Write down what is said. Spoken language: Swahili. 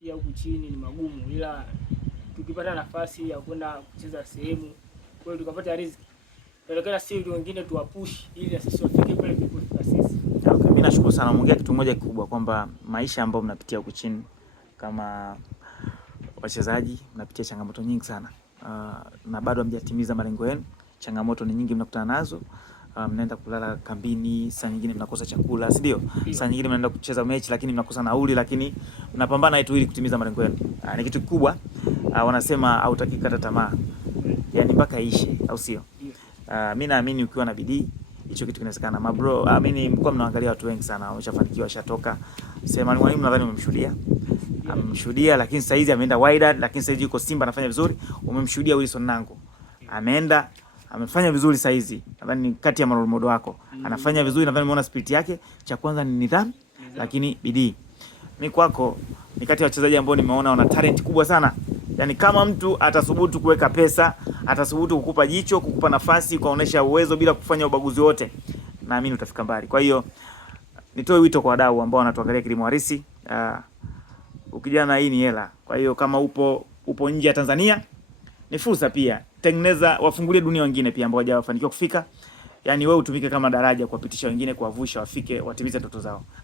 pia huku chini ni magumu, ila tukipata nafasi ya kwenda kucheza sehemu kwa hiyo tukapata riziki, tuelekea sisi wengine tuwapush ili na sisi wafike pale tulipofika sisi. Okay, mimi nashukuru sana. Umeongea kitu moja kikubwa kwamba maisha ambayo mnapitia huku chini kama wachezaji mnapitia changamoto nyingi sana. Na bado hamjatimiza malengo yenu. Changamoto ni nyingi mnakutana nazo. Mnaenda kulala kambini, saa nyingine mnakosa chakula, si ndio? Saa nyingine mnaenda kucheza mechi lakini mnakosa nauli, lakini mnapambana ili kutimiza malengo yenu. Ni kitu kikubwa. Wanasema hautaki kukata tamaa. Yaani mpaka ishe, au sio? Mimi naamini ukiwa na bidii hicho kitu kinawezekana. Mabro, mimi mko mnaangalia watu wengi sana wameshafanikiwa, washatoka. Sema Mwalimu nadhani umemshuhudia. Amemshuhudia, lakini sasa hizi ameenda Wydad, lakini sasa hizi yuko Simba anafanya vizuri. Umemshuhudia Wilson Nangu. Ameenda amefanya vizuri sasa hizi. Nadhani kati ya role model wako. Anafanya vizuri, nadhani umeona spirit yake. Cha kwanza ni nidhamu, lakini bidii. Mimi kwako ni kati ya wachezaji ambao nimeona wana talent kubwa sana. Yaani kama mtu atathubutu kuweka pesa, atathubutu kukupa jicho, kukupa nafasi, kuonesha uwezo bila kufanya ubaguzi wote, naamini utafika mbali. Kwa hiyo nitoe wito kwa wadau ambao wanatuangalia Kilimo Halisi. Ukijana hii ni hela. Kwa hiyo kama upo nje ya Tanzania ni fursa pia. Tengeneza, wafungulie dunia wengine pia ambao hawajafanikiwa kufika. Yaani wewe utumike kama daraja kuwapitisha wengine, kuwavusha wafike watimize ndoto zao.